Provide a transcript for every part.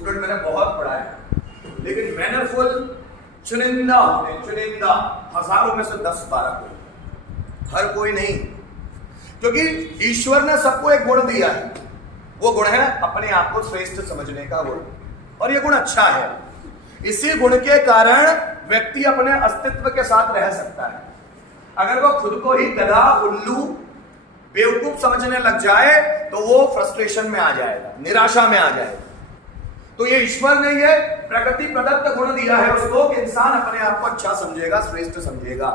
Student मैंने बहुत पढ़ा है, लेकिन मैनरफुल चुनिंदा होते, चुनिंदा, हजारों में से 10-12 कोई, हर कोई नहीं। क्योंकि ईश्वर ने सबको एक गुण दिया है, वो गुण है अपने आप को श्रेष्ठ समझने का गुण, और ये गुण अच्छा है। इसी गुण के कारण व्यक्ति अपने अस्तित्व के साथ रह सकता है। अगर वो खुद को ही गधा, उल्लू, बेवकूफ समझने लग जाए तो वो फ्रस्ट्रेशन में आ जाएगा, निराशा में आ जाएगा। तो ये ईश्वर ने ये प्रकृति प्रदत्त गुण दिया है उसको कि इंसान अपने आप को अच्छा समझेगा, श्रेष्ठ समझेगा।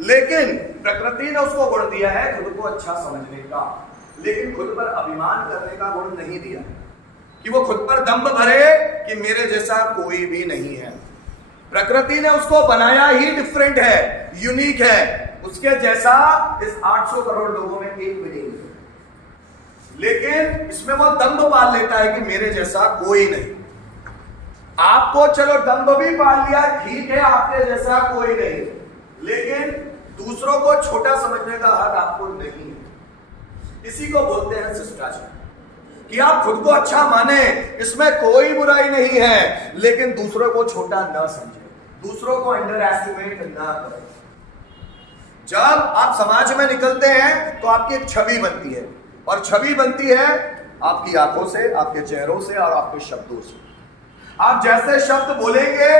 लेकिन प्रकृति ने उसको गुण दिया है खुद को अच्छा समझने का, लेकिन खुद पर अभिमान करने का गुण नहीं दिया कि वो खुद पर दंभ भरे कि मेरे जैसा कोई भी नहीं है। प्रकृति ने उसको बनाया ही डिफरेंट है, यूनिक है, उसके जैसा इस 800 करोड़ लोगों में एक भी नहीं है। लेकिन इसमें वो दंभ पाल लेता है कि मेरे जैसा कोई नहीं। आपको चलो दंभ भी पाल लिया, ठीक है, आपके जैसा कोई नहीं, लेकिन दूसरों को छोटा समझने का हक आपको नहीं है। इसी को बोलते हैं शिष्टाचार, कि आप खुद को अच्छा माने, इसमें कोई बुराई नहीं है, लेकिन दूसरों को छोटा ना समझे, दूसरों को अंडर एस्टिमेट ना करें। जब आप समाज में निकलते हैं तो आपकी एक छवि बनती है, और छवि बनती है आपकी आंखों से, आपके चेहरों से और आपके शब्दों से। आप जैसे शब्द बोलेंगे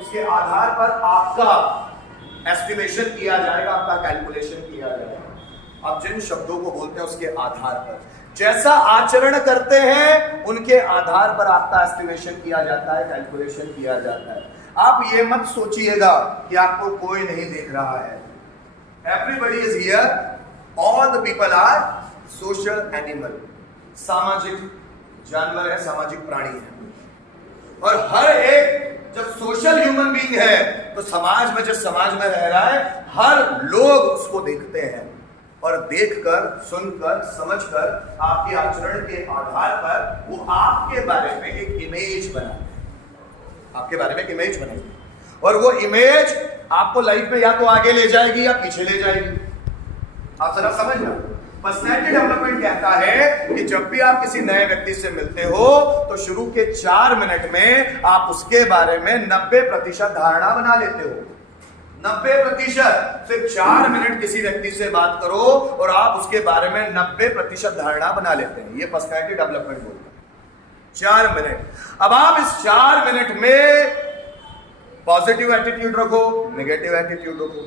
उसके आधार पर आपका एस्टिमेशन किया जाएगा, आपका कैलकुलेशन किया जाएगा। आप जिन शब्दों को बोलते हैं उसके आधार पर, जैसा आचरण करते हैं उनके आधार पर आपका एस्टिमेशन किया जाता है, कैलकुलेशन किया जाता है। आप ये मत सोचिएगा कि आपको कोई नहीं देख रहा है। Everybody is here, all the people are social animal, सामाजिक जानवर है, सामाजिक प्राणी है। और हर एक जब सोशल ह्यूमन बीइंग है तो समाज में, जिस समाज में रह रहा है, हर लोग उसको देखते हैं, और देखकर, सुनकर, समझकर आपके आचरण के आधार पर वो आपके बारे में एक इमेज बनाए, आपके बारे में एक इमेज बनाएगी, और वो इमेज आपको लाइफ में या तो आगे ले जाएगी या पीछे ले जाएगी। आप जरा समझना, पर्सनैलिटी डेवलपमेंट कहता है कि जब भी आप किसी नए व्यक्ति से मिलते हो तो शुरू के 4 मिनट में आप उसके बारे में 90% धारणा बना लेते हो। 90%, सिर्फ 4 मिनट किसी व्यक्ति से बात करो और आप उसके बारे में 90% धारणा बना लेते हैं। ये पर्सनैलिटी डेवलपमेंट बोलता है। 4 मिनट। अब आप इस 4 मिनट में पॉजिटिव एटीट्यूड रखो, नेगेटिव एटीट्यूड रखो।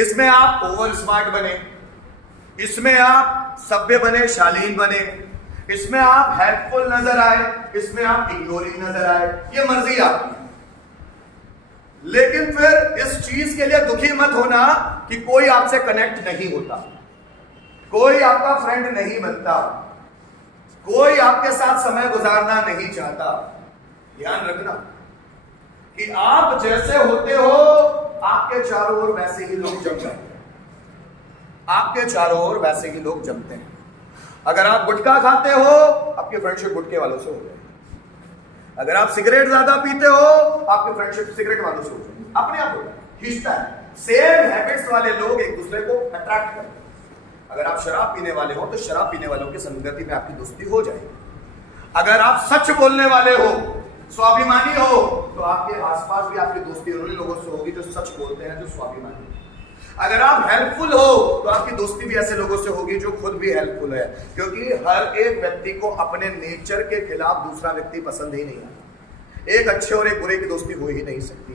इसमें आप ओवर स्मार्ट बने, इसमें आप सभ्य बने, शालीन बने, इसमें आप हेल्पफुल नजर आए, इसमें आप इग्नोरिंग नजर आए, ये मर्जी आपकी। लेकिन फिर इस चीज के लिए दुखी मत होना कि कोई आपसे कनेक्ट नहीं होता, कोई आपका फ्रेंड नहीं बनता, कोई आपके साथ समय गुजारना नहीं चाहता। ध्यान रखना कि आप जैसे होते हो आपके चारों ओर वैसे ही लोग जम जाते हैं, आपके चारों ओर वैसे ही लोग जमते हैं। अगर आप गुटखा खाते हो आपकी फ्रेंडशिप गुटखे वालों से हो जाएगी। अगर आप सिगरेट ज्यादा पीते हो आपकी फ्रेंडशिप सिगरेट वालों से हो जाएगी, अपने आप होगा, खींचता है। सेम हैबिट्स वाले लोग एक दूसरे को अट्रैक्ट करते हैं। अगर आप शराब पीने वाले हो तो शराब पीने वालों की संगति में आपकी दोस्ती हो जाएगी। अगर आप सच बोलने वाले हो, स्वाभिमानी हो, तो आपके आसपास भी आपकी दोस्ती उन्हीं लोगों से होगी जो सच बोलते हैं, जो स्वाभिमानी। अगर आप हेल्पफुल हो तो आपकी दोस्ती भी ऐसे लोगों से होगी जो खुद भी हेल्पफुल है, क्योंकि हर एक व्यक्ति को अपने नेचर के खिलाफ दूसरा व्यक्ति पसंद ही नहीं आता। एक अच्छे और एक बुरे की दोस्ती हो ही नहीं सकती,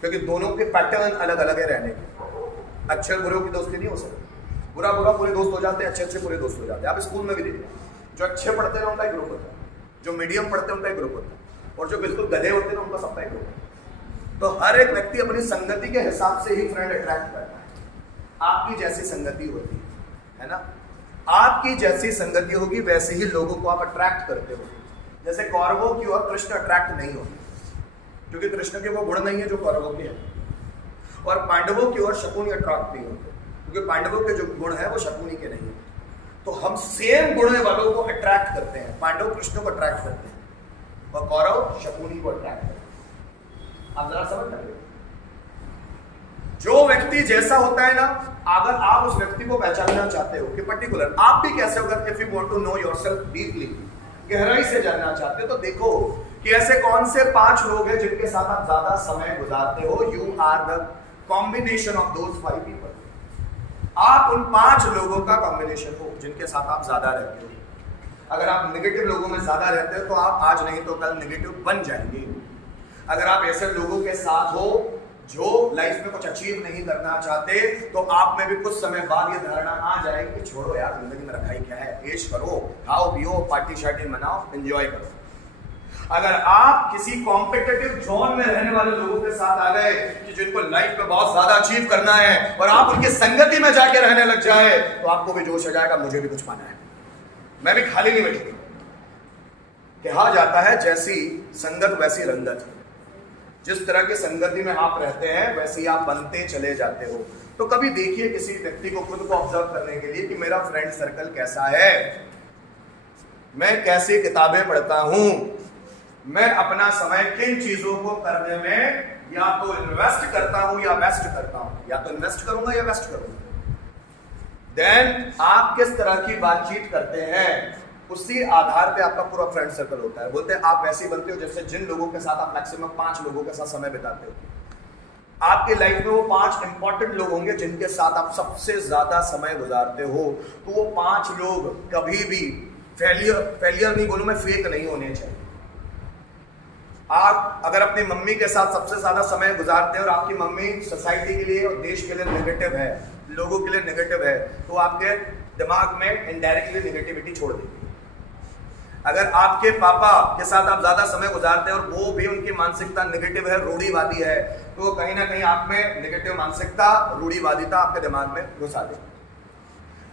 क्योंकि दोनों के पैटर्न अलग अलग है रहने के। अच्छे और बुरे की दोस्ती नहीं हो सकती। बुरा बुरा बुरे दोस्त हो जाते हैं, अच्छे अच्छे बुरे दोस्त हो जाते हैं। आप स्कूल में भी देखिए, जो अच्छे पढ़ते हैं उनका एक ग्रुप होता है, जो मीडियम पढ़ते हैं उनका एक ग्रुप होता है, और जो बिल्कुल गधे होते हैं उनका सबका एक ग्रुप होता है। तो हर एक व्यक्ति अपनी संगति के हिसाब से ही फ्रेंड अट्रैक्ट करता है। आपकी जैसी संगति होती है ना, आपकी जैसी संगति होगी वैसे ही लोगों को आप अट्रैक्ट करते हो। जैसे कौरवों की ओर कृष्ण अट्रैक्ट नहीं होते, क्योंकि कृष्ण के वो गुण नहीं है जो कौरवों के हैं, और पांडवों की ओर शकुनी अट्रैक्ट नहीं होते, क्योंकि पांडवों के जो गुण है वो शकुनी के नहीं है। तो हम सेम गुण वालों को अट्रैक्ट करते हैं। पांडव कृष्ण को अट्रैक्ट करते हैं और कौरव शकुनी को अट्रैक्ट करते हैं। आप जरा समझ रहे, जो व्यक्ति जैसा होता है ना, अगर आप उस व्यक्ति को पहचानना चाहते हो कि पर्टिकुलर आप भी कैसे होगा, if you want to know yourself deeply, गहराई से जानना चाहते हो तो देखो कि ऐसे कौन से 5 लोग हैं जिनके साथ आप ज्यादा समय गुजारते हो। You are the combination of those 5 people. आप उन 5 लोगों का कॉम्बिनेशन हो जिनके साथ आप ज्यादा रहते हो। अगर आप नेगेटिव लोगों में ज्यादा रहते हो तो आप आज नहीं तो कल नेगेटिव बन जाएंगे। अगर आप ऐसे लोगों के साथ हो जो लाइफ में कुछ अचीव नहीं करना चाहते तो आप में भी कुछ समय बाद ये धारणा आ जाएगी कि छोड़ो यार, जिंदगी में रखा ही क्या है, ऐश करो, खाओ पियो, पार्टी शार्टी मनाओ, एंजॉय करो। अगर आप किसी कॉम्पिटिटिव जोन में रहने वाले लोगों के साथ आ गए कि जिनको लाइफ में बहुत ज्यादा अचीव करना है और आप उनकी संगति में जाके रहने लग जाए तो आपको भी जोश आ जाएगा, मुझे भी कुछ पाना है, मैं भी खाली नहीं बैठूंगा। कहा जाता है जैसी संगत वैसी रंगत। जिस तरह की संगति में आप रहते हैं वैसे ही आप बनते चले जाते हो। तो कभी देखिए किसी व्यक्ति को खुद को ऑब्जर्व करने के लिए कि मेरा फ्रेंड सर्कल कैसा है, मैं कैसी किताबें पढ़ता हूं, मैं अपना समय किन चीजों को करने में या तो इन्वेस्ट करता हूं या वेस्ट करता हूं, या तो इन्वेस्ट करूंगा या वेस्ट करूंगा। देन आप किस तरह की बातचीत करते हैं उसी आधार पे आपका पूरा फ्रेंड सर्कल होता है। बोलते हैं आप वैसे ही बनते हो जैसे जिन लोगों के साथ आप मैक्सिमम 5 लोगों के साथ समय बिताते हो। आपके लाइफ में वो 5 इंपॉर्टेंट लोग होंगे जिनके साथ आप सबसे ज्यादा समय गुजारते हो। तो वो 5 लोग कभी भी फेलियर नहीं बोलूं मैं, फेक नहीं होने चाहिए। आप अगर अपनी मम्मी के साथ सबसे ज्यादा समय गुजारते हैं और आपकी मम्मी सोसाइटी के लिए और देश के लिए नेगेटिव है, लोगों के लिए नेगेटिव है, तो आपके दिमाग में इनडायरेक्टली नेगेटिविटी छोड़ देगी। अगर आपके पापा के साथ आप ज्यादा समय गुजारते हैं और वो भी उनकी मानसिकता नेगेटिव है, रूढ़िवादी है, तो कहीं ना कहीं आप में नेगेटिव मानसिकता, रूढ़िवादिता आपके दिमाग में घुसा देगी।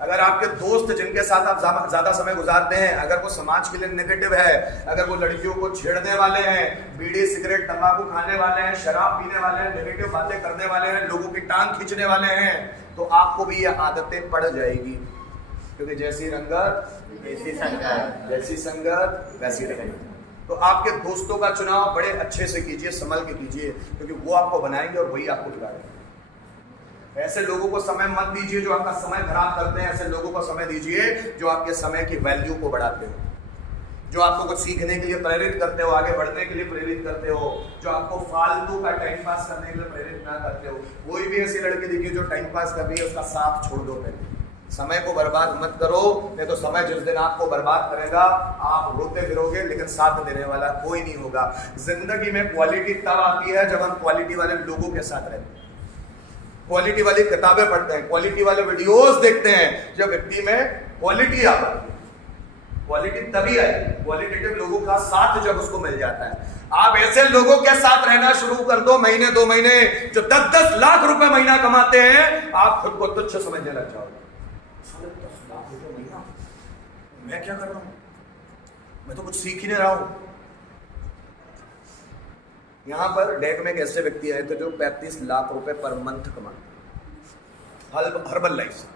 अगर आपके दोस्त जिनके साथ आप ज्यादा समय गुजारते हैं अगर वो समाज के लिए नेगेटिव है, अगर वो लड़कियों को छेड़ने वाले हैं, बीड़ी सिगरेट तंबाकू खाने वाले हैं, शराब पीने वाले हैं, नेगेटिव बातें करने वाले हैं, लोगों की टांग खींचने वाले हैं, तो आपको भी ये आदतें पड़ जाएगी। क्योंकि जैसी रंगत वैसी संगत, जैसी संगत वैसी रंगत। तो आपके दोस्तों का चुनाव बड़े अच्छे से कीजिए, संभल के कीजिए, क्योंकि वो आपको बनाएंगे और वही आपको बिगाड़ेंगे। ऐसे लोगों को समय मत दीजिए जो आपका समय खराब करते हैं। ऐसे लोगों को समय दीजिए जो आपके समय की वैल्यू को बढ़ाते हो, जो आपको कुछ सीखने के लिए प्रेरित करते हो, आगे बढ़ने के लिए प्रेरित करते हो, जो आपको फालतू का टाइम पास करने के लिए प्रेरित ना करते हो। कोई भी ऐसी लड़की देखिए जो टाइम पास कर रही है उसका साथ छोड़ दो। पहले समय को बर्बाद मत करो, नहीं तो समय जिस दिन आपको बर्बाद करेगा आप रोते फिरोगे, लेकिन साथ देने वाला कोई नहीं होगा। जिंदगी में क्वालिटी तब आती है जब हम क्वालिटी वाले लोगों के साथ रहते हैं, क्वालिटी वाली किताबें पढ़ते हैं, क्वालिटी वाले वीडियोस देखते हैं। जब व्यक्ति में क्वालिटी आता है, क्वालिटी तभी आएगी क्वालिटेटिव लोगों का साथ जब उसको मिल जाता है। आप ऐसे लोगों के साथ रहना शुरू कर दो, महीने 2 महीने, जो 10-10 लाख रुपए महीना कमाते हैं, आप खुद को तुच्छ समझने लग जाओगे। 10 लाख रुपए महीना, मैं क्या कर रहा हूं, मैं तो कुछ सीख ही नहीं रहा हूं। यहां पर डेक में एक ऐसे व्यक्ति आए थे जो 35 लाख रुपए पर मंथ कमाते, हर्बल लाइफ से,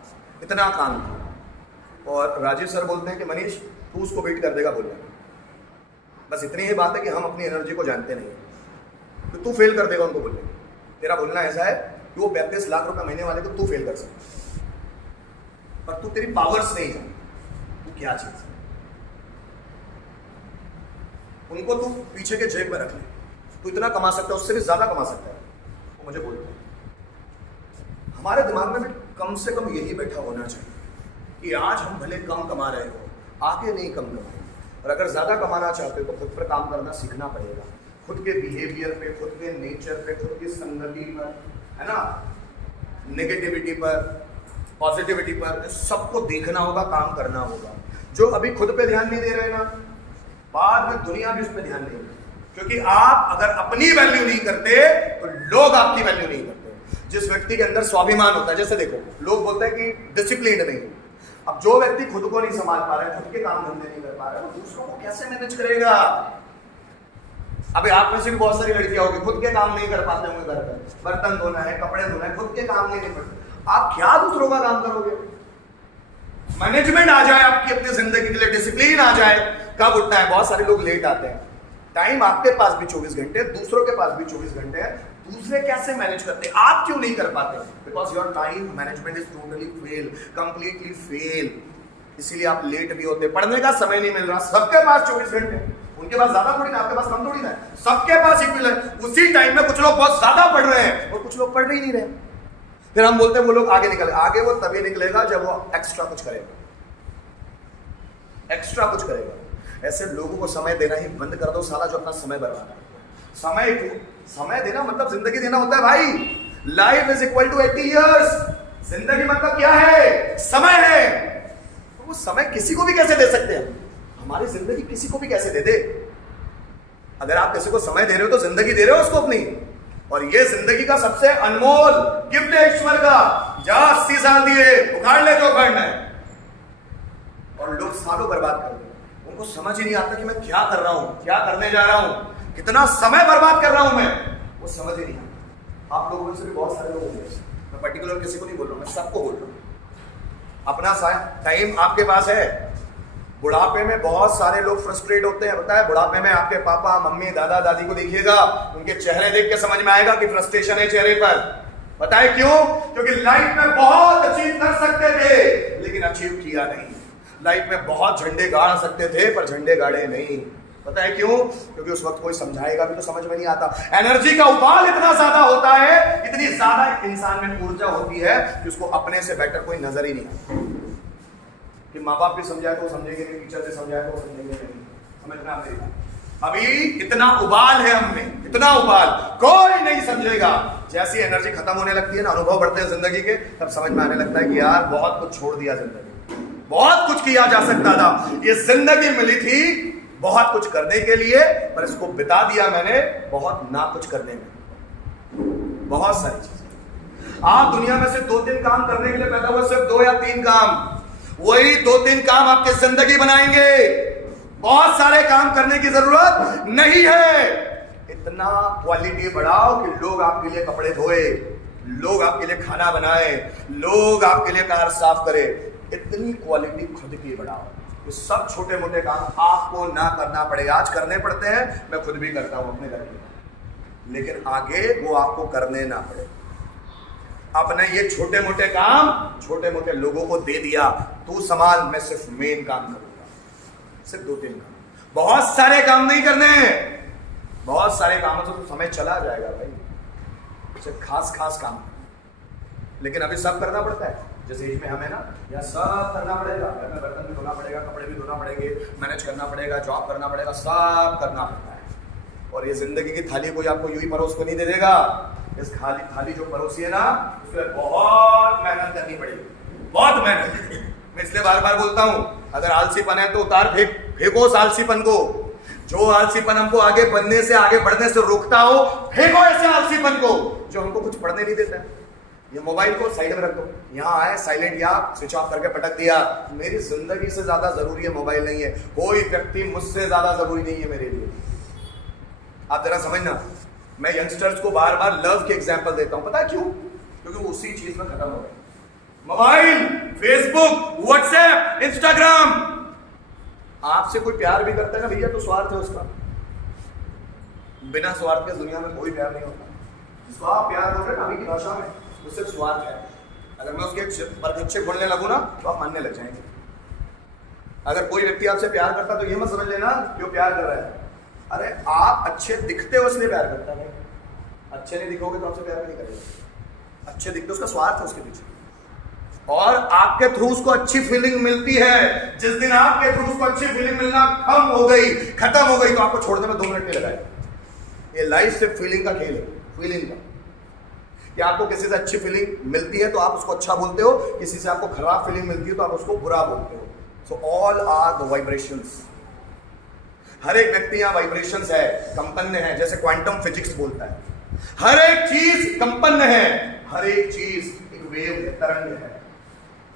इतना काम था। और राजीव सर बोलते हैं कि मनीष तू उसको बीट कर देगा बोलने। बस इतनी ही बात है कि हम अपनी एनर्जी को जानते नहीं है, तो तू फेल कर देगा उनको बोलने। तेरा बोलना ऐसा है कि वो 35 लाख रुपए महीने वाले को तू फेल कर सकता, पर तू तेरी पावर्स नहीं जानता, तू क्या चीज है। उनको तू पीछे के जेब में रख ले, तू इतना कमा सकता है, उससे भी ज्यादा कमा सकता है, वो मुझे बोलते हैं। हमारे दिमाग में भी कम से कम यही बैठा होना चाहिए कि आज हम भले कम कमा रहे हो, आगे नहीं कम कमाएंगे। और अगर ज्यादा कमाना चाहते हो तो खुद पर काम करना सीखना पड़ेगा, खुद के बिहेवियर पे, खुद के नेचर पे, खुद की संगति पर, है ना, नेगेटिविटी पर, पॉजिटिविटी पर, सबको देखना होगा, काम करना होगा। जो अभी खुद पे ध्यान नहीं दे रहे ना, बाद में दुनिया भी उस पर ध्यान देगी। क्योंकि आप अगर अपनी वैल्यू नहीं करते तो लोग आपकी वैल्यू नहीं करते। जिस व्यक्ति के अंदर स्वाभिमान होता है, जैसे देखो लोग बोलते हैं कि डिसिप्लिन नहीं, अब जो व्यक्ति खुद को नहीं संभाल पा रहा है, खुद के काम धंधे नहीं कर पा रहा है, वो दूसरों को कैसे मैनेज करेगा। अभी आप में से भी बहुत सारी लड़कियां होगी खुद के काम नहीं कर पाते होंगे, घर पर बर्तन धोना है, कपड़े धोना है, खुद के काम नहीं निपटते, आप क्या दूसरों का काम करोगे। मैनेजमेंट आ जाए आपकी अपनी जिंदगी के लिए, डिसिप्लिन आ जाए। कब उठना है, बहुत सारे लोग लेट आते हैं। टाइम आपके पास भी 24 घंटे, दूसरों के पास भी 24 घंटे है, दूसरे कैसे मैनेज करते हैं, आप क्यों नहीं कर पाते? Because your time management is totally fail, completely fail. इसीलिए आप लेट भी होते, पढ़ने का समय नहीं मिल रहा। सबके पास 24 घंटे, उनके पास ज्यादा थोड़ी ना, आपके पास कम थोड़ी ना, सबके पास इक्वल है। उसी टाइम में कुछ लोग बहुत ज्यादा पढ़ रहे हैं और कुछ लोग पढ़ ही नहीं रहे। फिर हम बोलते हैं वो लोग आगे निकल, आगे वो तभी निकलेगा जब वो एक्स्ट्रा कुछ करेगा, एक्स्ट्रा कुछ करेगा। ऐसे लोगों को समय देना ही बंद कर दो साला, जो अपना समय बर्बाद है। समय देना मतलब जिंदगी देना होता है भाई। Life is equal to 80 years. जिंदगी मतलब क्या है? समय है। तो वो समय किसी को भी कैसे दे सकते हैं? हमारी जिंदगी किसी को भी कैसे दे दे? अगर आप किसी को समय दे रहे हो तो जिंदगी दे रहे हो उसको अपनी। और ये जिंदगी का सबसे अनमोल गिफ्ट है ईश्वर का। जा 80 साल दिए, उखाड़ ले जो उखाड़ना है। और लोग सालों बर्बाद कर रहे, उनको समझ ही नहीं आता कि मैं क्या कर रहा हूं, क्या करने जा रहा हूं, कितना समय बर्बाद कर रहा हूं मैं, वो समझ ही नहीं आता। आप लोगों में से भी बहुत सारे लोग होंगे, मैं पर्टिकुलर किसी को नहीं बोल रहा हूं, मैं सबको बोल रहा हूं। अपना टाइम आपके पास है। बुढ़ापे में बहुत सारे लोग फ्रस्ट्रेट होते हैं, पता है? बुढ़ापे में आपके पापा मम्मी दादा दादी को देखिएगा, उनके चेहरे देख के समझ में आएगा कि फ्रस्ट्रेशन है चेहरे पर। पता है क्यों? क्योंकि लाइफ में बहुत अचीव कर सकते थे लेकिन अचीव किया नहीं। लाइफ में बहुत झंडे गाड़ सकते थे पर झंडे गाड़े नहीं। पता है क्यों? क्योंकि उस वक्त कोई समझाएगा भी तो समझ में नहीं आता। एनर्जी का उबाल इतना ज्यादा होता है, इतनी ज्यादा इंसान में ऊर्जा होती है कि उसको अपने से बेटर कोई नजर ही नहीं आता। कि माँ बाप भी समझाए तो समझेंगे नहीं, टीचर से समझाए तो समझेंगे नहीं। समझना मेरी बात। अभी इतना उबाल है हम में, इतना उबाल, कोई नहीं समझेगा। जैसी एनर्जी खत्म होने लगती है ना, अनुभव बढ़ते हैं जिंदगी के, तब समझ में आने लगता है कि यार बहुत कुछ छोड़ दिया जिंदगी, बहुत कुछ किया जा सकता था। ये जिंदगी मिली थी बहुत कुछ करने के लिए, पर इसको बिता दिया मैंने बहुत ना कुछ करने में। बहुत सारी चीजें। आप दुनिया में से 2-3 काम करने के लिए पैदा हुए, सिर्फ 2 या 3 काम, वही 2-3 काम आपकी जिंदगी बनाएंगे। बहुत सारे काम करने की जरूरत नहीं है। इतना क्वालिटी बढ़ाओ कि लोग आपके लिए कपड़े धोए, लोग आपके लिए खाना बनाए, लोग आपके लिए कार साफ करे। इतनी क्वालिटी खुद की बढ़ाओ। ये सब छोटे मोटे काम आपको ना करना पड़ेगा। आज करने पड़ते हैं, मैं खुद भी करता हूं अपने घर में, लेकिन आगे वो आपको करने ना पड़े। आपने ये छोटे मोटे काम छोटे मोटे लोगों को दे दिया, तू संभाल, मैं सिर्फ मेन काम करूंगा, सिर्फ 2-3 काम। बहुत सारे काम नहीं करने हैं। बहुत सारे कामों से तो समय चला जाएगा भाई, सिर्फ खास खास काम। लेकिन अभी सब करना पड़ता है। जैसे एज में हमें ना, या सब करना पड़ेगा, घर में बर्तन भी धोना पड़ेगा, कपड़े भी धोना पड़ेंगे, मैनेज करना पड़ेगा, जॉब करना पड़ेगा, सब करना पड़ता है। और ये जिंदगी की थाली कोई आपको यूं ही परोस को नहीं दे देगा। इस थाली जो परोसी है ना, उसमें बहुत मेहनत करनी पड़ेगी, बहुत मेहनत। मैं इसलिए बार बार बोलता हूं, अगर आलसीपन है तो उतार फेंको उस आलसीपन को। जो आलसीपन हमको आगे बढ़ने से रोकता हो, फेंको ऐसे आलसीपन को जो हमको कुछ पढ़ने नहीं देता है। ये मोबाइल को साइड में रख दो, यहाँ आए साइलेंट या स्विच ऑफ करके पटक दिया। मेरी जिंदगी से ज्यादा जरूरी है मोबाइल नहीं है, कोई व्यक्ति मुझसे ज्यादा जरूरी नहीं है मेरे लिए। आप जरा समझना, मैं यंगस्टर्स को बार बार लव के एग्जांपल देता हूं। पता है क्यों? क्योंकि वो उसी चीज में खत्म हो गए। Mobile, Facebook, WhatsApp, Instagram. आपसे कोई प्यार भी करता है ना भैया, तो स्वार्थ है उसका। बिना स्वार्थ के दुनिया में कोई प्यार नहीं होता। जिसको आप प्यार बोल रहे हैं अभी की भाषा में, वो सिर्फ स्वार्थ है। अगर मैं उसके परखच्चे बोलने लगूं ना, तो आप मानने लग जाएंगे। अगर कोई व्यक्ति आपसे प्यार करता तो ये मत समझ लेना कि वो प्यार कर रहा है। अरे आप अच्छे दिखते हो इसलिए प्यार करता है। अच्छे नहीं दिखोगे तो आपसे प्यार नहीं करेगा। अच्छे दिखते, उसका स्वार्थ है उसके पीछे। और आपके थ्रू उसको अच्छी फीलिंग मिलती है। जिस दिन आपके थ्रू उसको अच्छी फीलिंग मिलना खत्म हो गई तो आपको छोड़ने में 2 मिनट नहीं लगाए। ये लाइफ सिर्फ फीलिंग का खेल है, फीलिंग का। कि आपको किसी से अच्छी फीलिंग मिलती है तो आप उसको अच्छा बोलते हो, किसी से आपको खराब फीलिंग मिलती है तो आप उसको बुरा बोलते हो। So all are the vibrations. हर एक व्यक्ति यहाँ वाइब्रेशंस है, कंपन्न है। जैसे क्वांटम फिजिक्स बोलता है, हर एक चीज कंपन्न है, हर एक चीज एक वेव है, तरंग है।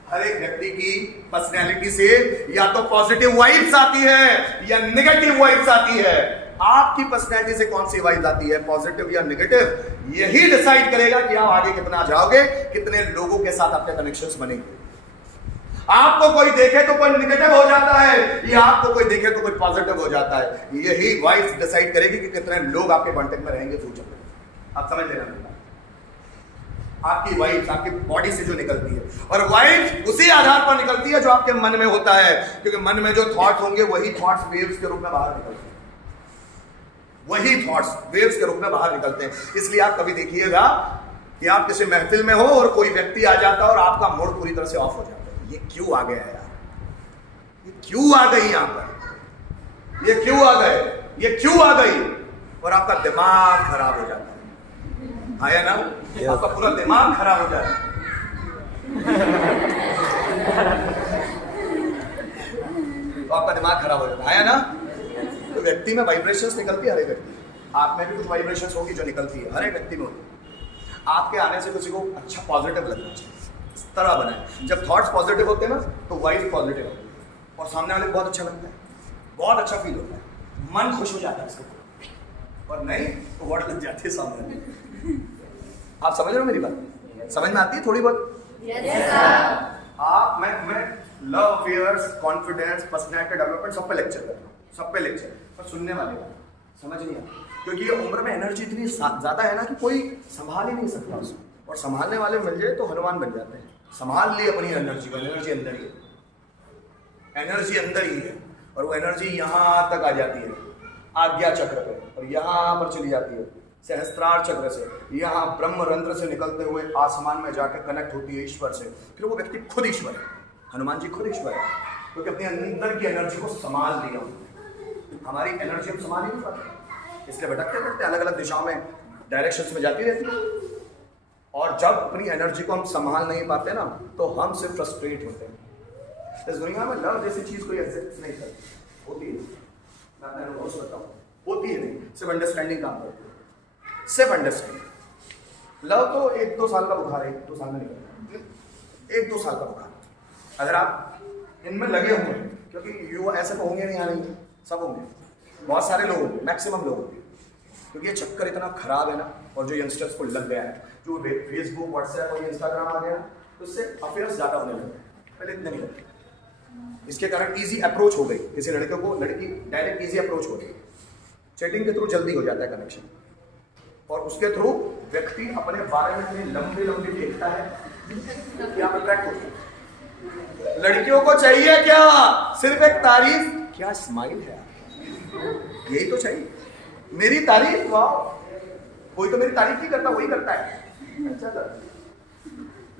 हर एक व्यक्ति की पर्सनैलिटी से या तो पॉजिटिव वाइब्स आती है या नेगेटिव वाइब्स आती है। आपकी पर्सनैलिटी से कौन सी वाइब्स आती है, पॉजिटिव या नेगेटिव, यही डिसाइड करेगा कि आप आगे कितना जाओगे, कितने लोगों के साथ आपके कनेक्शंस बनेंगे। आपको कोई देखे तो कोई नेगेटिव हो जाता है, या आपको कोई देखे तो कोई पॉजिटिव हो जाता है। यही वाइब्स डिसाइड करेगी कि कितने लोग आपके कांटेक्ट में रहेंगे फ्यूचर में। आप समझ लेना। आपकी वाइब्स आपकी बॉडी से जो निकलती है, और वाइब्स उसी आधार पर निकलती है जो आपके मन में होता है, क्योंकि मन में जो थॉट होंगे वही थॉट्स वेव्स के रूप में बाहर निकलते हैं, वही थॉट्स वेव्स के रूप में बाहर निकलते हैं। इसलिए आप कभी देखिएगा कि आप किसी महफिल में हो और कोई व्यक्ति आ जाता है और आपका मूड पूरी तरह से ऑफ हो जाता है, ये क्यों आ गया यार, ये क्यों आ गई यहां पर, ये क्यों आ गए, ये क्यों आ गई, और आपका दिमाग खराब हो जाता है। आया ना, आपका पूरा दिमाग खराब हो जाता है। तो आपका दिमाग खराब हो जाता है, आया ना। तो व्यक्ति में वाइब्रेशंस निकलती है, हर एक व्यक्ति, आप में भी कुछ वाइब्रेशंस होगी जो निकलती है, हर एक व्यक्ति में होती है। आपके आने से किसी को अच्छा पॉजिटिव लगना चाहिए, इस तरह बनाए। जब थॉट्स पॉजिटिव होते हैं ना तो वाइब पॉजिटिव होती है और सामने वाले को बहुत अच्छा लगता है, बहुत अच्छा फील होता है, मन खुश हो जाता है इसको, और नहीं तो वर्ड लग जाती है सामने। आप समझ रहे हो मेरी बात, समझ में आती है थोड़ी बहुत? आप मैं love affairs, confidence, personality development सब पे लेक्चर कर रहा हूँ, सब पे लेक्चर, पर सुनने वाले समझ नहीं आता, क्योंकि ये उम्र में एनर्जी इतनी ज्यादा है ना कि कोई संभाल ही नहीं सकता उसको, और संभालने वाले मिल जाए तो हनुमान बन जाते हैं। संभाल ली अपनी एनर्जी को, एनर्जी अंदर ही है, एनर्जी अंदर ही है, और वो एनर्जी यहाँ तक आ जाती है आज्ञा चक्र पे, और यहाँ पर चली जाती है सहस्त्रार चक्र से, यहाँ ब्रह्म रंध्र से निकलते हुए आसमान में जाकर कनेक्ट होती है ईश्वर से। फिर वो व्यक्ति खुद ईश्वर है, हनुमान जी खुद ईश्वर है, क्योंकि अपने अंदर की एनर्जी को संभाल लिया उन्होंने। हमारी एनर्जी हम संभाल ही नहीं पाते, इसलिए भटकते भटकते अलग अलग दिशाओं में, डायरेक्शंस में जाती रहती है, और जब अपनी एनर्जी को हम संभाल नहीं पाते ना तो हम सिर्फ फ्रस्ट्रेट होते हैं। इस दुनिया में लव जैसी चीज कोई एग्जिस्ट नहीं करती, होती है, मैं अपने अनुभव से बताऊं, होती है नहीं, सिर्फ अंडरस्टैंडिंग काम करती है, सिर्फ अंडरस्टैंडिंग। लव तो 1-2 साल का बुखार है, 1-2 साल में निकलता है, 1-2 साल का बुखार, अगर आप इनमें लगे हुए हैं, क्योंकि युवा ऐसे तो होंगे नहीं, यहाँ नहीं, सब होंगे, बहुत सारे लोग होंगे, मैक्सिमम लोग होंगे, क्योंकि ये चक्कर इतना खराब है ना, और जो यंगस्टर्स को लग गया है, जो फेसबुक, व्हाट्सएप और इंस्टाग्राम आ गया तो उससे अफेयर्स ज्यादा होने लगे, पहले इतने नहीं लगते। इसके कारण इजी अप्रोच हो गई, किसी लड़के को लड़की डायरेक्ट इजी अप्रोच हो गई, चैटिंग के थ्रू जल्दी हो जाता है कनेक्शन, और उसके थ्रू व्यक्ति अपने बारे में इतनी लंबी लंबी देखता है कि आप अट्रैक्ट होते हैं। लड़कियों को चाहिए क्या? सिर्फ एक तारीफ, क्या स्माइल है, यही तो चाहिए, मेरी तारीफ, वाह, कोई तो मेरी तारीफ नहीं करता, वही करता है।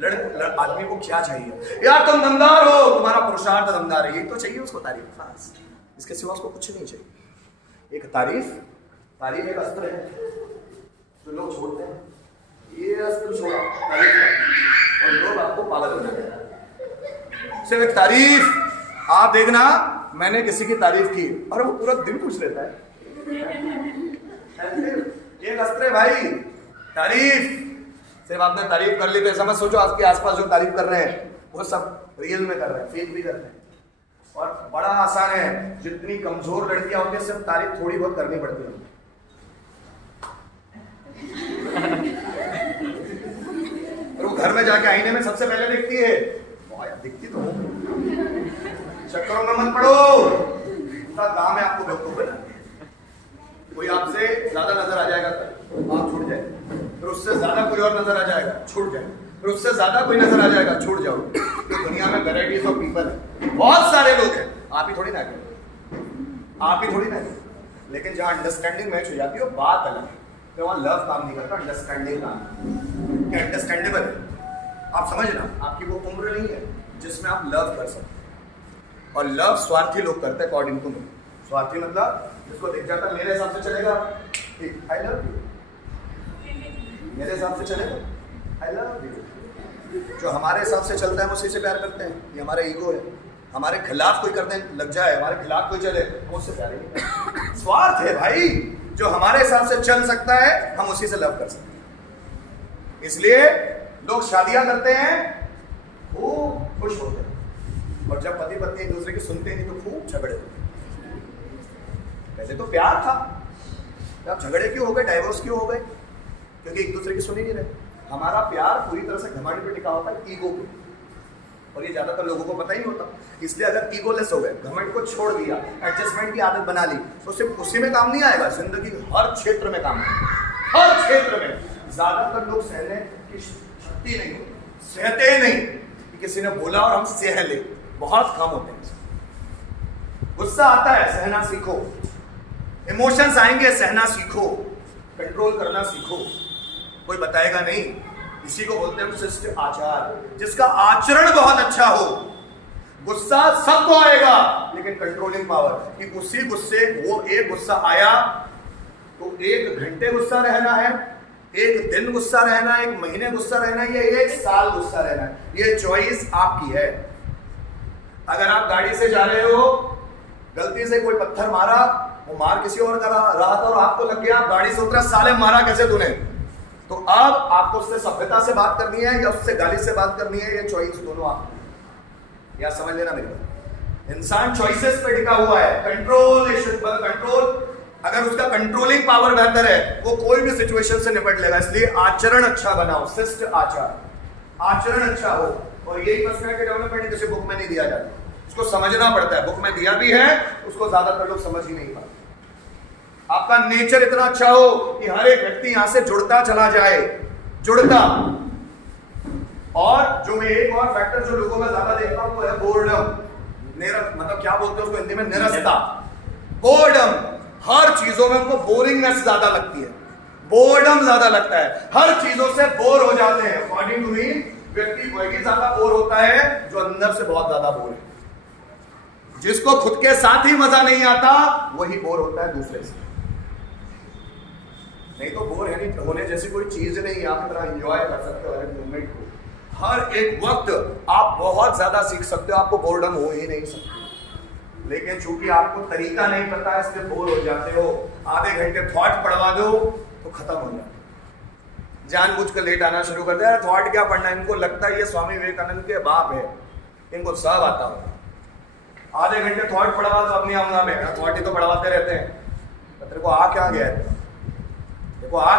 आदमी को क्या चाहिए? यार तुम दमदार हो, तुम्हारा पुरुषार्थ दमदार है, यही तो चाहिए उसको, तारीफ, बस, इसके सिवा उसको कुछ नहीं चाहिए। एक तारीफ, तारीफ एक अस्त्र है जो लोग छोड़ते हैं, ये अस्त्र छोड़ा तारीफ का, और लोग आपको पागल बना देते। सिर्फ एक तारीफ, आप देखना, मैंने किसी की तारीफ की, अरे वो पूरा दिन पूछ लेता है, एक अस्त्र है भाई, तारीफ। सिर्फ आपने तारीफ कर ली तो समझ सोचो आपके आसपास जो तारीफ कर रहे हैं वो सब रियल में कर रहे हैं, फेक भी कर रहे हैं, और बड़ा आसान है, जितनी कमजोर लड़कियां होती है सिर्फ तारीफ थोड़ी बहुत करनी पड़ती है। और वो घर में जाके आईने में सबसे पहले देखती है, दिखती तो हो, चक्करों में मत पड़ो, उसका काम है आपको बेवकूफ बनाना। कोई आपसे ज्यादा नजर आ जाएगा तो आप छूट जाए, फिर उससे ज्यादा कोई और नजर आ जाएगा, छूट जाए, फिर उससे ज्यादा कोई नजर आ जाएगा, छूट जाओ। तो दुनिया में वैरायटीज ऑफ पीपल है, बहुत सारे लोग हैं, आप ही थोड़ी ना करें, आप ही थोड़ी ना करें, लेकिन जहाँ अंडरस्टैंडिंग मैच हो जाती है वो बात अलग है, तो वहाँ लव काम नहीं करता, अंडरस्टैंडिंग काम, क्या अंडरस्टैंडेबल है। आप समझना, आपकी वो उम्र नहीं है जिसमें आप लव कर सकते, और लव स्वार्थी लोग करते हैं अकॉर्डिंग टू मी। स्वार्थी मतलब जिसको दिख जाता है मेरे हिसाब से चलेगा, आई लव यू, मेरे हिसाब से चलेगा, आई लव यू। जो हमारे हिसाब से चलता है हम उसी से प्यार करते हैं, ये हमारा ईगो है। हमारे खिलाफ कोई करने लग जाए, हमारे खिलाफ कोई चले, हम उससे प्यार नहीं। स्वार्थ है भाई, जो हमारे हिसाब से चल सकता है हम उसी से लव कर सकते हैं। इसलिए लोग शादियां करते हैं, खूब खुश होते हैं, और जब पति पत्नी एक दूसरे की सुनते नहीं तो खूब झगड़े होते हैं। पहले तो प्यार था, अब झगड़े क्यों हो गए, डाइवोर्स क्यों हो गए? क्योंकि एक दूसरे की सुन ही नहीं रहे। हमारा प्यार पूरी तरह से घमंड पे टिका होता है, ईगो पे, और ये ज्यादातर लोगों को पता ही नहीं होता। इसलिए अगर ईगोलेस हो गए, घमंड को छोड़ दिया, एडजस्टमेंट की आदत बना ली, तो सिर्फ उसी में काम नहीं आएगा, जिंदगी हर क्षेत्र में काम आएगा, हर क्षेत्र में। ज्यादातर लोग सहने की शक्ति नहीं होती, सहते नहीं कि किसी ने बोला और हम सह ले, बहुत कम होते हैं। गुस्सा आता है, सहना सीखो। इमोशंस आएंगे, सहना सीखो, कंट्रोल करना सीखो। कोई बताएगा नहीं, इसी को बोलते हैं शिष्ट आचार, जिसका आचरण बहुत अच्छा हो। गुस्सा सबको आएगा, लेकिन कंट्रोलिंग पावर कि उसी गुस्से, वो एक गुस्सा आया तो 1 घंटे गुस्सा रहना है, 1 दिन गुस्सा रहना है, 1 महीने गुस्सा रहना है, या 1 साल गुस्सा रहना है, ये चॉइस आपकी है। अगर आप गाड़ी से जा रहे हो, गलती से कोई पत्थर मारा, वो मार किसी और का रहा था और आपको लग गया, आप गाड़ी से उतरा, साले मारा कैसे तूने, तो अब आपको उससे सभ्यता से बात करनी है या उससे गाली से बात करनी है, ये चॉइस दोनों आपकी। या समझ लेना मेरी बात, इंसान चॉइसेस पे टिका हुआ है। कंट्रोल, कंट्रोल, अगर उसका कंट्रोलिंग पावर बेहतर है, वो कोई भी सिचुएशन से निपट लेगा। इसलिए आचरण अच्छा बनाओ, शिष्ट आचार, आचरण अच्छा हो। और यही पर्सनैलिटी डेवलपमेंट किसी बुक में नहीं दिया जाता, उसको समझना पड़ता है। बुक में दिया भी है, उसको ज्यादातर लोग समझ ही नहीं पाते। आपका नेचर इतना अच्छा हो कि हर एक व्यक्ति यहां से जुड़ता चला जाए, जुड़ता। और जो मैं एक और फैक्टर जो लोगों में ज्यादा देखता हूं वो है बोर्डम। मतलब क्या बोलते हैं उसको हिंदी में, निरस्ता, बोर्डम। हर चीजों में उनको बोरिंगनेस ज्यादा लगती है, बोर्डम ज्यादा लगता है, हर चीजों से बोर हो जाते हैं। अकॉर्डिंग टू मी, व्यक्ति वही ज्यादा बोर होता है जो अंदर से बहुत ज्यादा बोर है। जिसको खुद के साथ ही मजा नहीं आता, वही बोर होता है दूसरे से। नहीं तो बोर होने जैसी कोई चीज नहीं, आप इतना एंजॉय कर सकते हो हर एक मोमेंट को। हर एक वक्त आप बहुत ज्यादा सीख सकते हो, आपको बोर्डम हो ही नहीं सकती। लेकिन चूंकि आपको तरीका नहीं पता, इसलिए बोर हो जाते हो। आधे घंटे थॉट पढ़वा दो तो खत्म हो जाता। जानबूझ कर लेट आना शुरू कर दिया, थॉट क्या पढ़ना है, इनको लगता है ये स्वामी विवेकानंद के बाप है, इनको सब आता हो। आधे घंटे थॉट पढ़वा दो, अपनी आऊंगा मैं, थॉट ही तो पढ़वाते रहते हैं। तेरे को आ क्या गया है, देखो आ